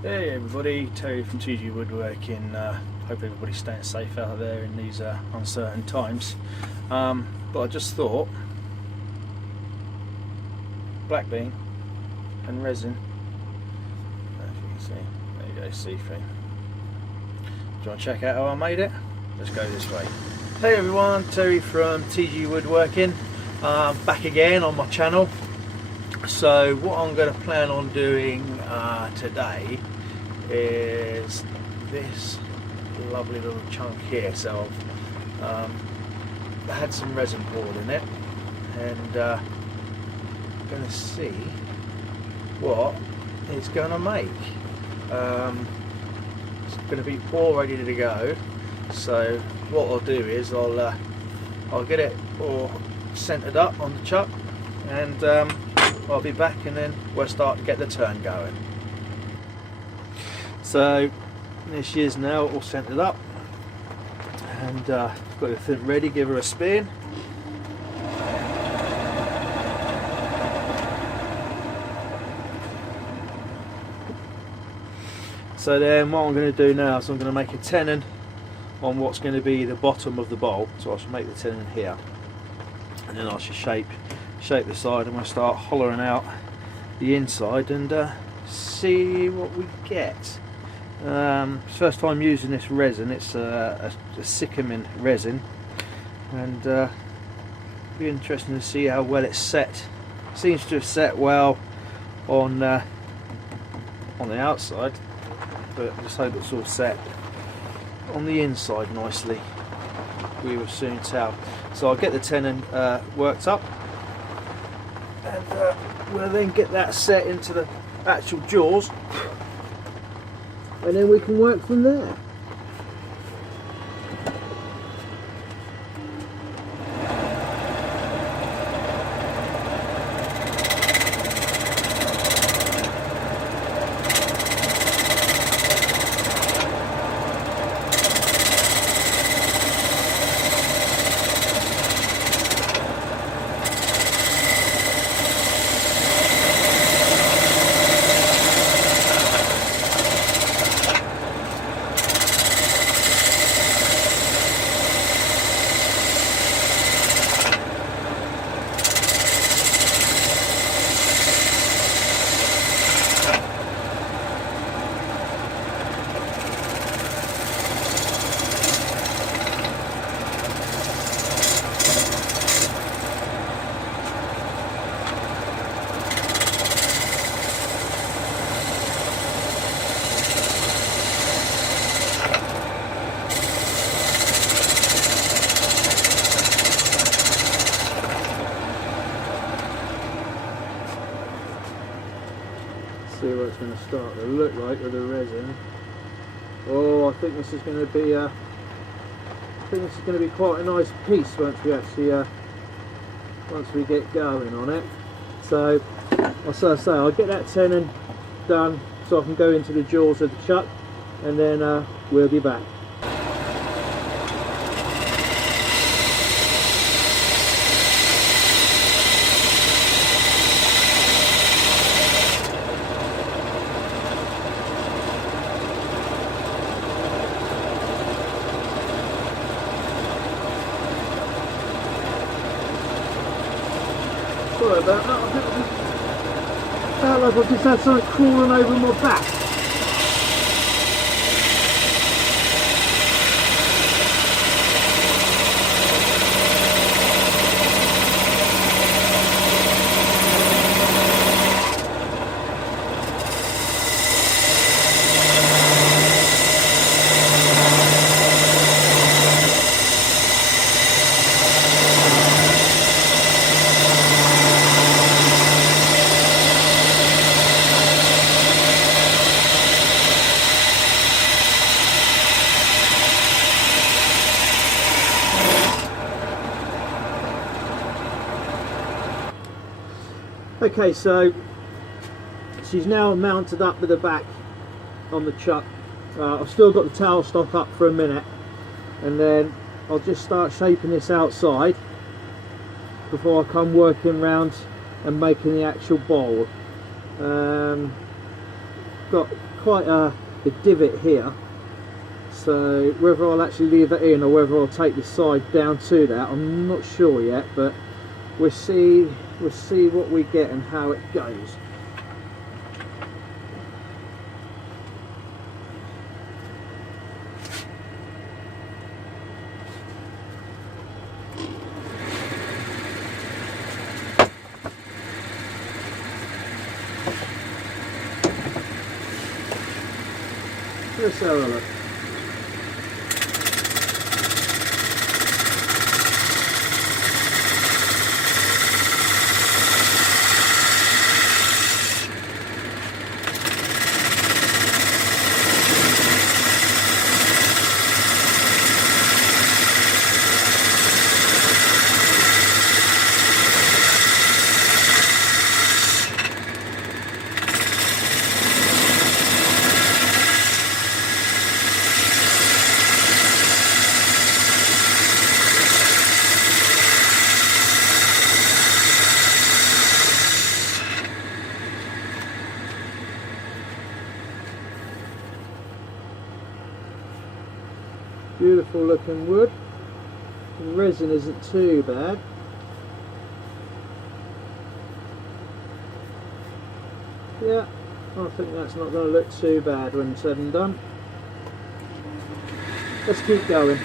Hey everybody, Terry from tg-woodworking. Hope everybody's staying safe out there in these uncertain times. But I just thought, black bean and resin, if you can see, there you go, see-through. Do you want to check out how I made it? Let's go this way. Hey everyone, Terry from tg-woodworking, back again on my channel. So what I'm going to plan on doing today is this lovely little chunk here. So I've had some resin poured in it, and I'm going to see what it's going to make. It's going to be all ready to go. So what I'll do is I'll get it all centered up on the chuck, and I'll be back, and then we'll start to get the turn going. So there she is now, all centered up, and got everything ready. Give her a spin. So then what I'm going to do now is I'm going to make a tenon on what's going to be the bottom of the bowl. So I should make the tenon here, and then I should shape the side, and we'll start hollowing out the inside and see what we get. First time using this resin. It's a sycamine resin, and be interesting to see how well it's set. Seems to have set well on the outside, but I just hope it's all set on the inside nicely. We will soon tell. So I'll get the tenon worked up, and we'll then get that set into the actual jaws, and then we can work from there. See what it's going to start to look like with the resin. Oh, I think this is going to be quite a nice piece once we actually once we get going on it. So as I say, I'll get that tenon done so I can go into the jaws of the chuck, and then we'll be back. Sorry about that, I felt like I just had something crawling over my back. Okay, so she's now mounted up with the back on the chuck. I've still got the towel stock up for a minute, and then I'll just start shaping this outside before I come working round and making the actual bowl. Got quite a divot here, so whether I'll actually leave that in or whether I'll take the side down to that, I'm not sure yet, but we'll see what we get and how it goes. Let's have a look. Beautiful looking wood. The resin isn't too bad. Yeah, I think that's not going to look too bad when said and done. Let's keep going.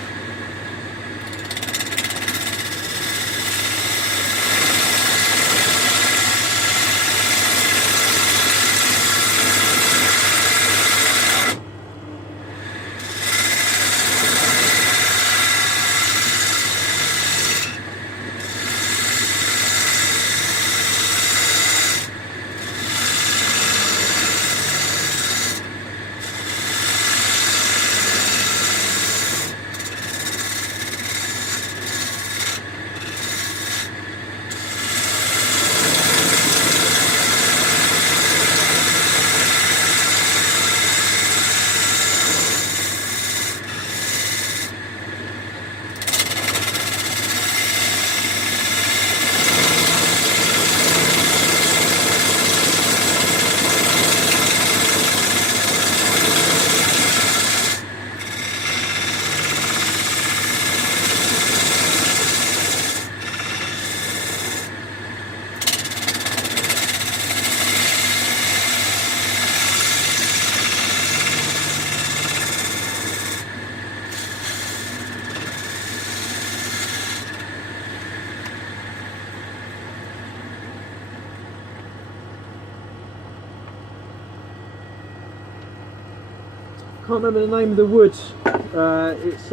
Can't remember the name of the wood. It's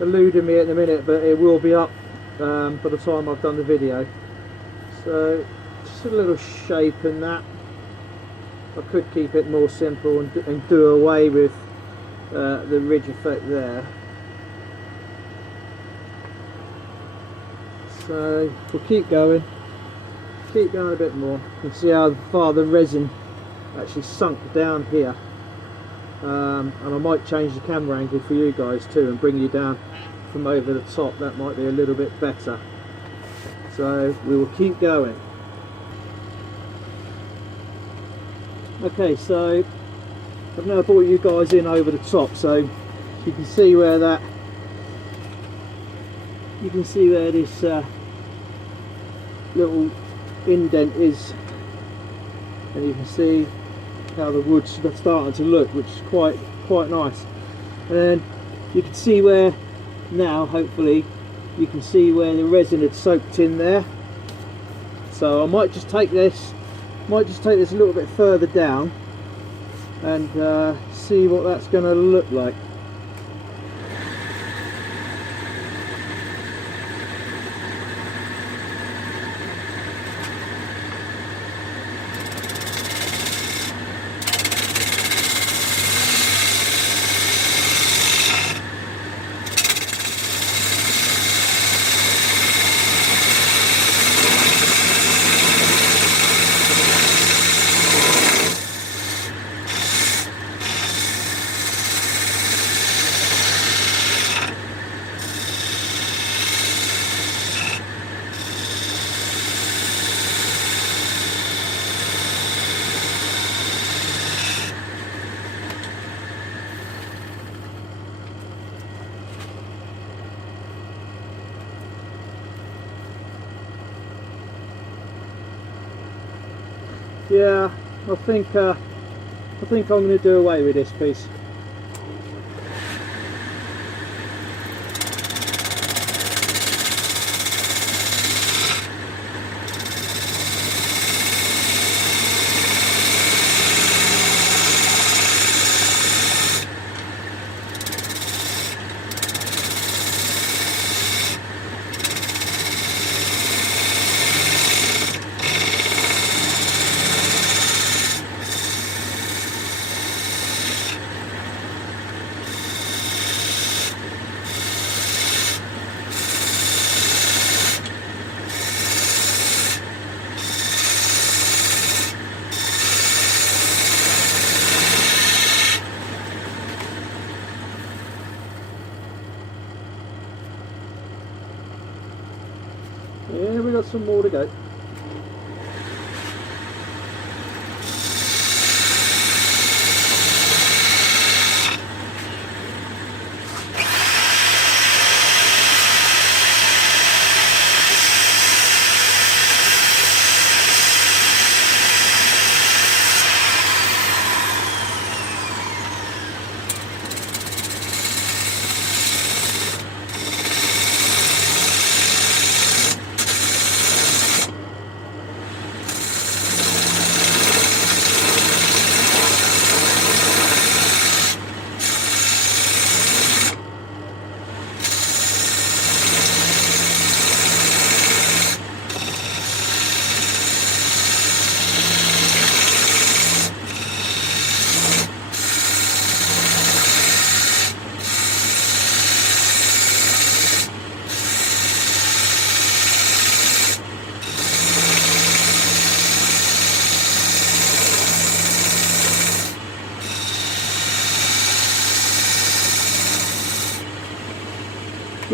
eluding me at the minute, but it will be up by the time I've done the video. So just a little shape in that. I could keep it more simple and do away with the ridge effect there. So we'll keep going a bit more. You can see how far the resin actually sunk down here. And I might change the camera angle for you guys too and bring you down from over the top. That might be a little bit better. So we will keep going. Okay, so I've now brought you guys in over the top, so you can see where this little indent is, and you can see how the wood's starting to look, which is quite nice. And then you can see where now, hopefully you can see where the resin had soaked in there. So I might just take this a little bit further down and see what that's going to look like. Yeah, I think I'm going to do away with this piece. Yeah, we got some more to go.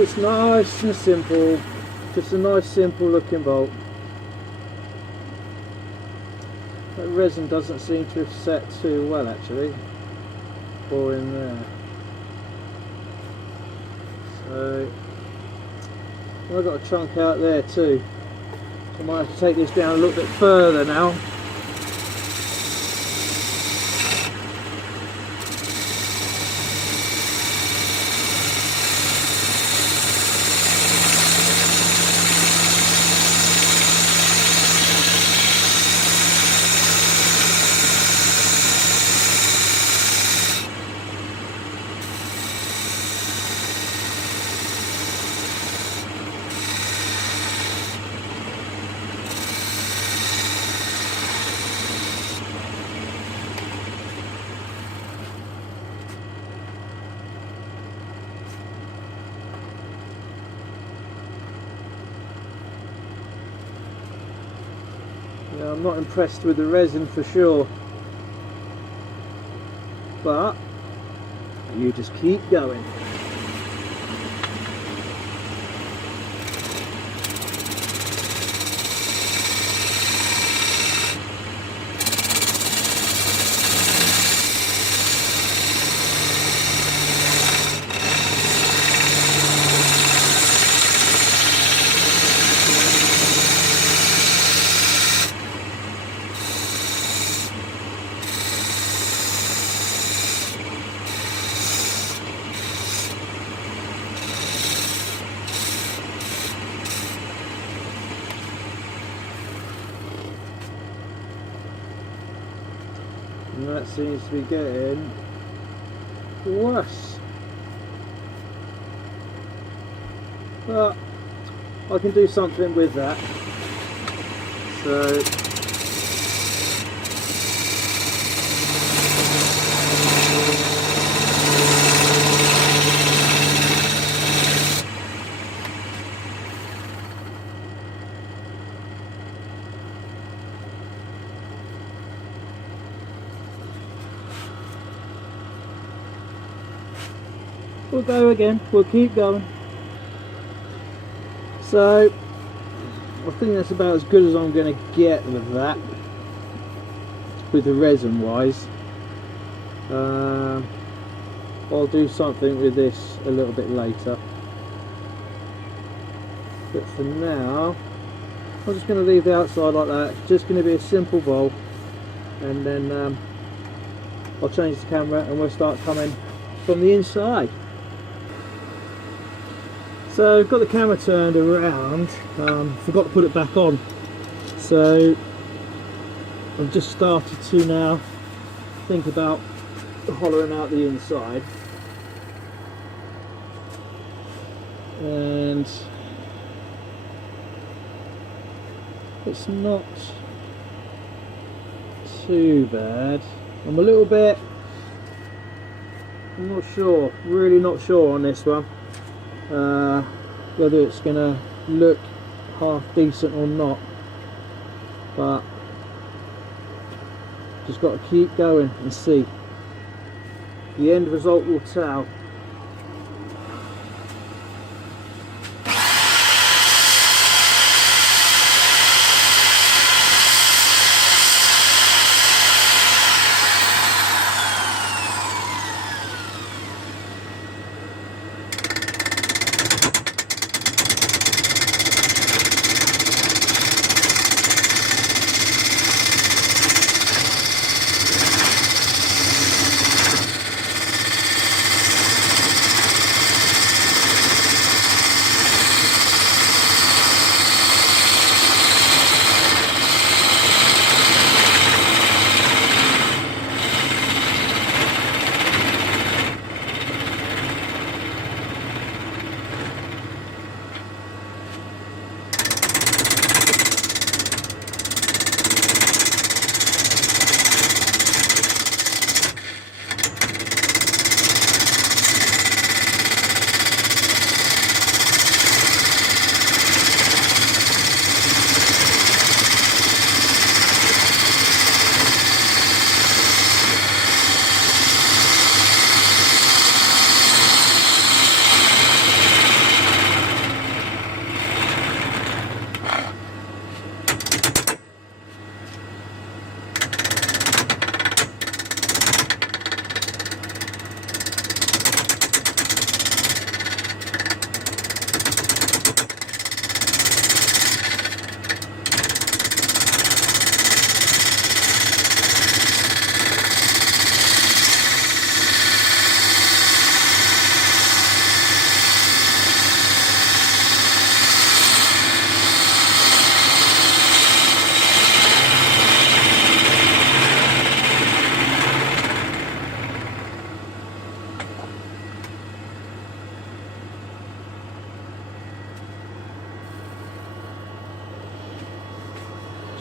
It's nice and simple, just a nice simple looking bolt. That resin doesn't seem to have set too well actually, or in there. So I've got a chunk out there too. I might have to take this down a little bit further now. Yeah, I'm not impressed with the resin for sure, but you just keep going. And that seems to be getting worse. But I can do something with that. So we'll go again, we'll keep going. So I think that's about as good as I'm going to get with that, with the resin wise. I'll do something with this a little bit later, but for now I'm just going to leave the outside like that. It's just going to be a simple bowl, and then I'll change the camera and we'll start coming from the inside. So I've got the camera turned around, forgot to put it back on, so I've just started to now think about hollowing out the inside, and it's not too bad. I'm not sure, really not sure on this one, whether it's gonna look half decent or not, but just got to keep going and see. The end result will tell.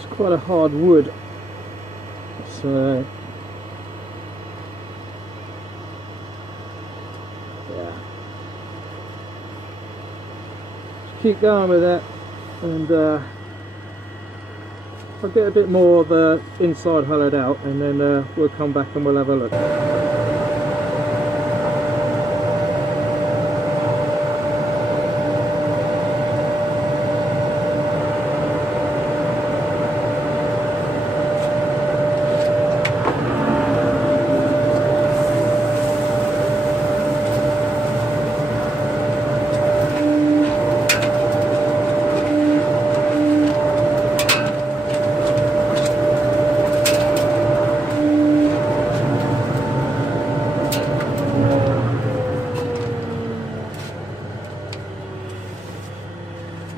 Quite a hard wood, so yeah, just keep going with that, and I'll get a bit more of the inside hollowed out, and then we'll come back and we'll have a look.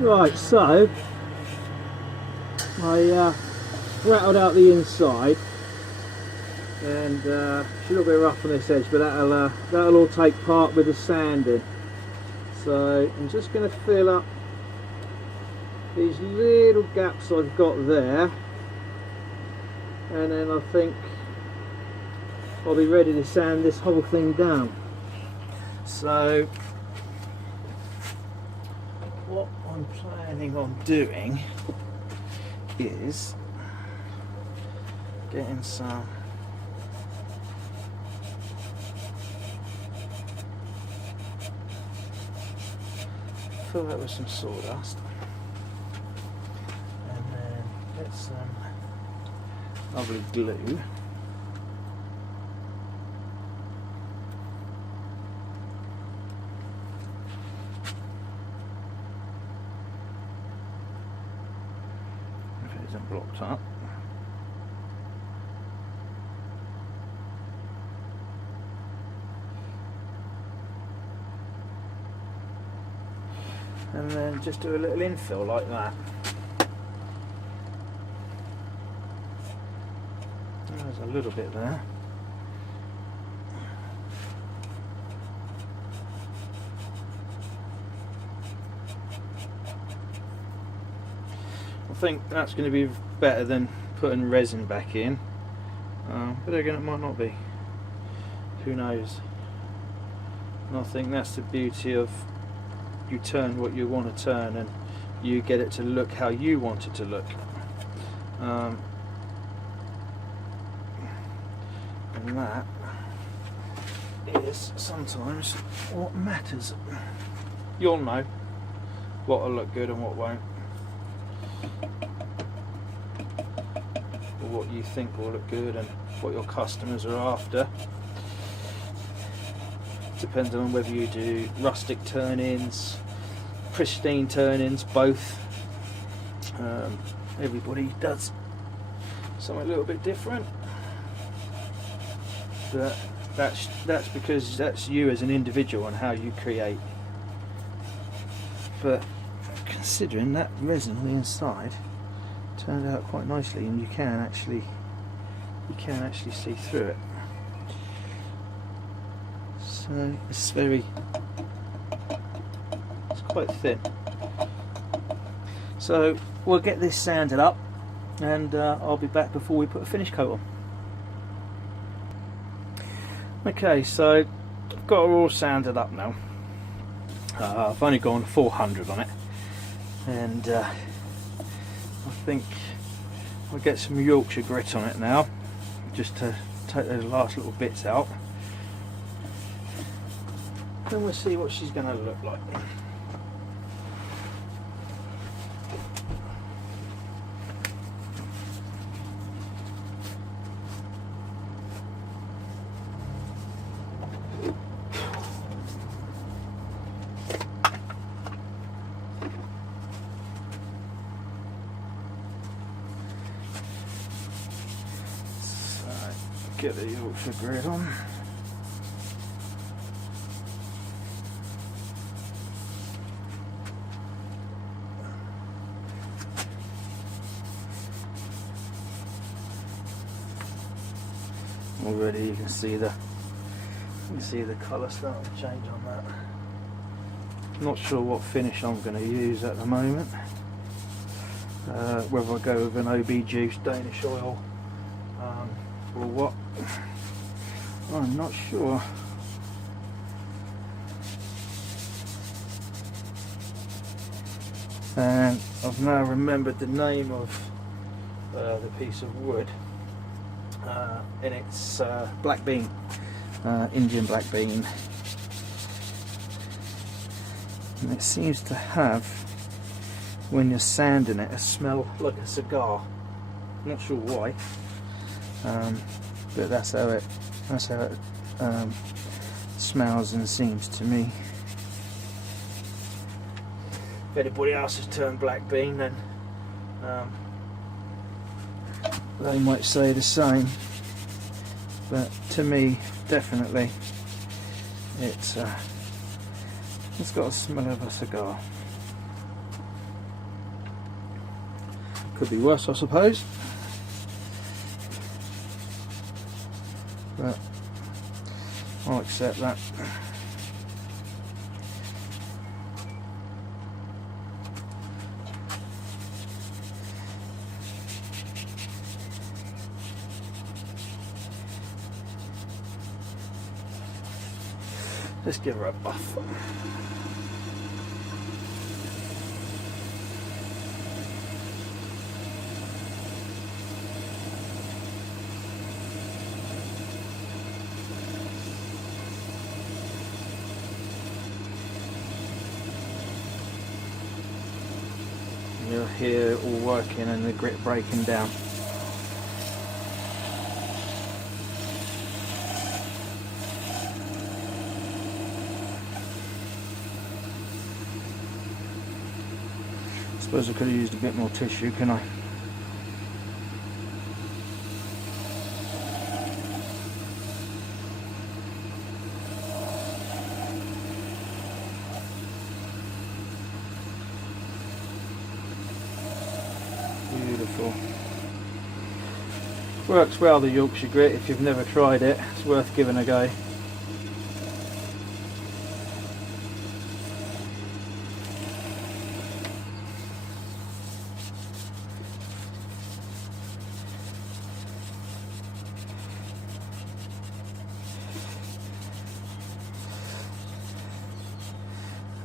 Right, so I rattled out the inside, and it's a little bit rough on this edge, but that'll all take part with the sanding. So I'm just going to fill up these little gaps I've got there, and then I think I'll be ready to sand this whole thing down. So what I'm planning on doing is getting some fill that with some sawdust, and then get some lovely glue. If it isn't blocked up. and then just do a little infill like that. There's a little bit there. I think that's going to be better than putting resin back in, but again it might not be, who knows. And I think that's the beauty of, you turn what you want to turn and you get it to look how you want it to look. And that is sometimes what matters. You'll know what will look good and what won't, or what you think will look good and what your customers are after. Depends on whether you do rustic turn-ins, pristine turn-ins, both. Everybody does something a little bit different, but that's because that's you as an individual and how you create. But considering that resin on the inside turned out quite nicely, and you can actually see through it. So it's quite thin. So we'll get this sanded up, and I'll be back before we put a finish coat on. Okay, so I've got it all sanded up now. I've only gone 400 on it, and I think I'll get some Yorkshire grit on it now, just to take those last little bits out. Then we'll see what she's going to look like. Get the Yorkshire grit on. Already you can see the colour starting to change on that. Not sure what finish I'm going to use at the moment. Whether I go with an OB juice, Danish oil, or what, I'm not sure. And I've now remembered the name of the piece of wood, and it's black bean, Indian black bean, and it seems to have, when you're sanding it, a smell like a cigar. Not sure why. But that's how it smells and seems to me. If anybody else has turned black bean, then they might say the same. But to me, definitely, it's got a smell of a cigar. Could be worse, I suppose. But I'll accept that. Let's give her a buff. You'll hear it all working and the grit breaking down. I suppose I could have used a bit more tissue, can I? before. Works well, the Yorkshire grit. If you've never tried it, it's worth giving a go.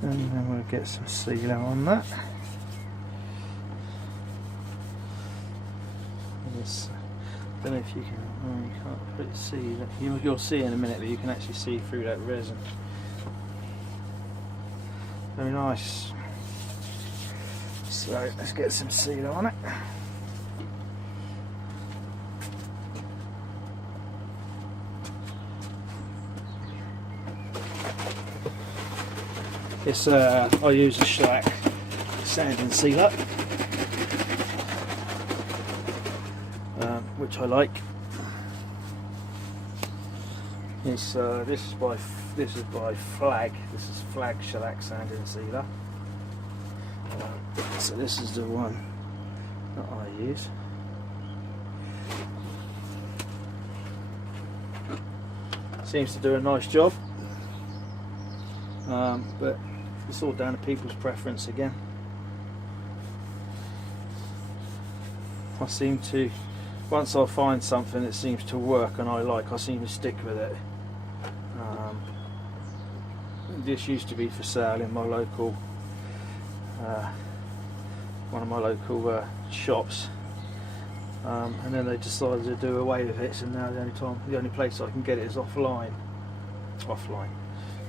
And then we'll get some sealer on that. This, I don't know if you can, you can't really see that. You'll see in a minute that you can actually see through that resin. Very nice. So let's get some sealer on it. This I use a shellac sanding sealer, which I like. This is by Flag. This is Flag shellac sanding sealer. So this is the one that I use. Seems to do a nice job, but it's all down to people's preference again. I seem to, once I find something that seems to work and I like, I seem to stick with it. This used to be for sale in my local, one of my local shops, and then they decided to do away with it. So now the only place I can get it is offline.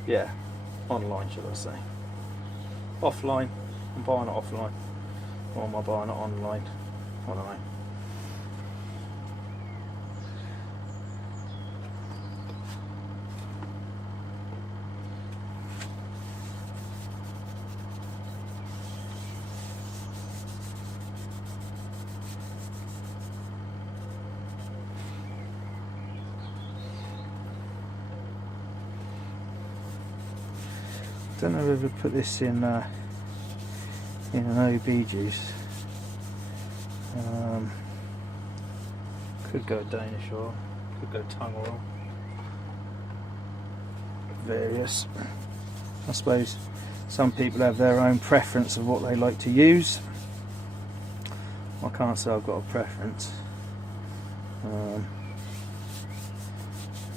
Yeah, online, should I say? Offline. I'm buying it offline, or am I buying it online? I don't know. Don't know whether to put this in an OB juice. Could go Danish oil, could go tongue oil. Various. I suppose some people have their own preference of what they like to use. I can't say I've got a preference.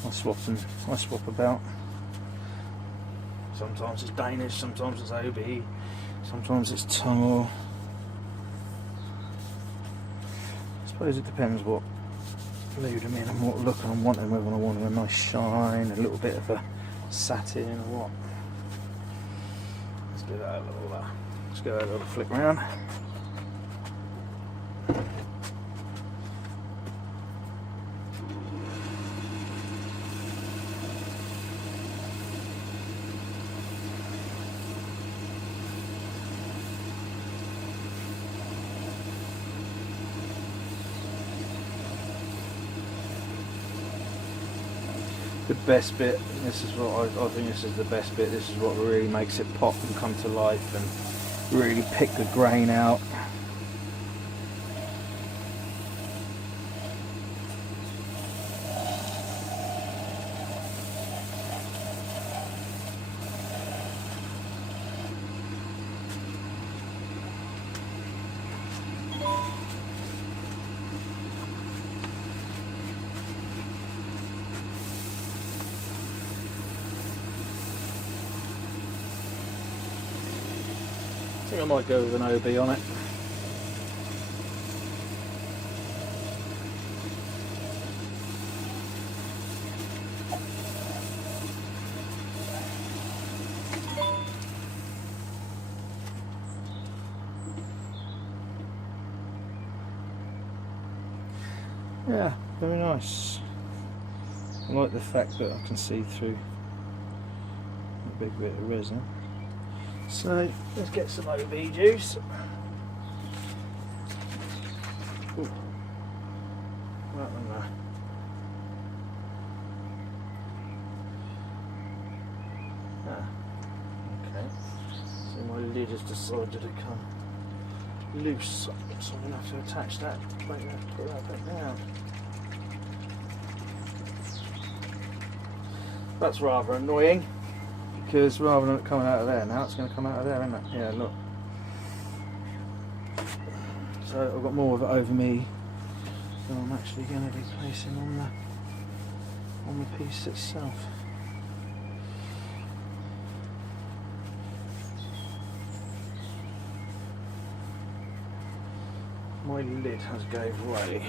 I swap about. Sometimes it's Danish, sometimes it's OB, sometimes it's tongue oil. I suppose it depends what mood I'm in and what look I'm wanting, whether I want a nice shine, a little bit of a satin or what. Let's give that a little flick around. The best bit, this is what I think this is the best bit, this is what really makes it pop and come to life and really pick the grain out. I think I might go with an OB on it. Yeah, very nice. I like the fact that I can see through a big bit of resin. So let's get some OB juice. Ooh. That one there. Ah, okay. So my lid has decided to come loose, so I'm going to have to attach that, put that back down. That's rather annoying, because rather than it coming out of there now, it's going to come out of there, isn't it? Yeah, look. So I've got more of it over me than I'm actually going to be placing on the piece itself. My lid has gave way.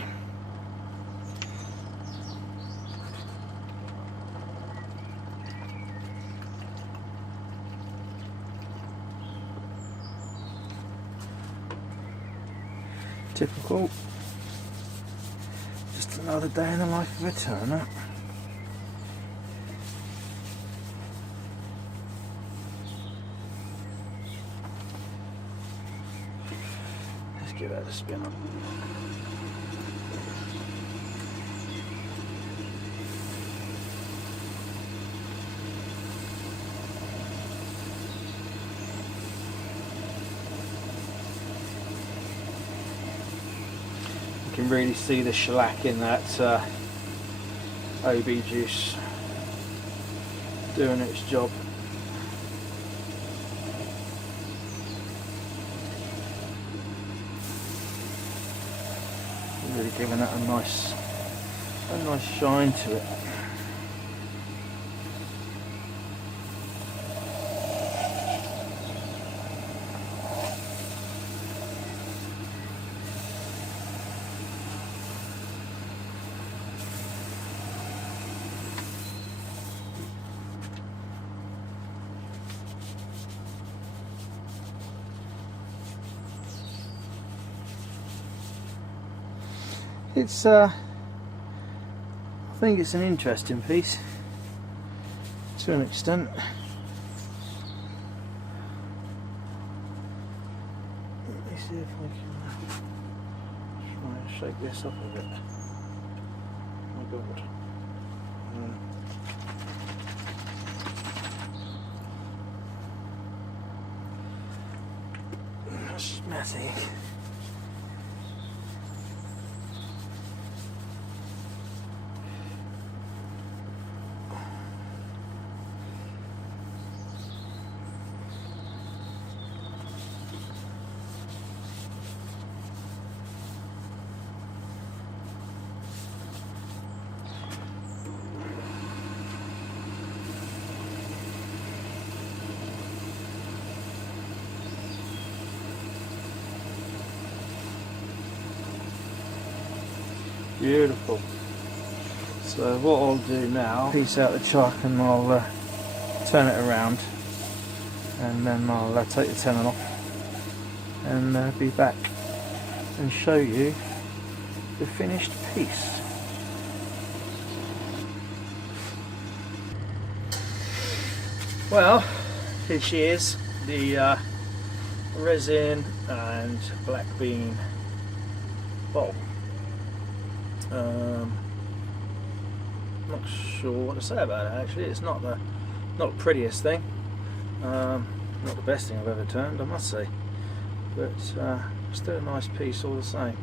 Typical. Just another day in the life of a turner. Let's give that a spin up. You can really see the shellac in that OB juice doing its job. Really giving that a nice shine to it. It's I think it's an interesting piece to an extent. Let me see if I can try and shake this up a bit. Oh my god. That's messy. Beautiful. So what I'll do now, piece out the chuck and I'll turn it around, and then I'll take the tenon off and be back and show you the finished piece. Well, here she is, the resin and black bean bowl. Not sure what to say about it actually. It's not the prettiest thing, not the best thing I've ever turned, I must say, but still a nice piece all the same.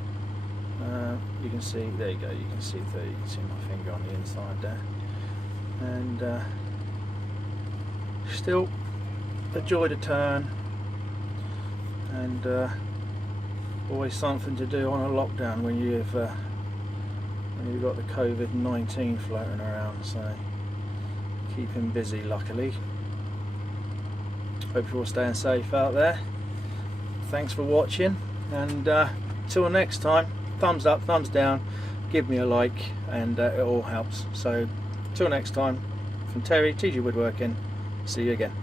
You can see, there you go, you can see my finger on the inside there, and still a joy to turn, and always something to do on a lockdown when you've got the COVID-19 floating around, so keep him busy luckily. Hope you're all staying safe out there. Thanks for watching, and till next time, thumbs up, thumbs down, give me a like, and it all helps. So till next time, from Terry, TG Woodworking, see you again.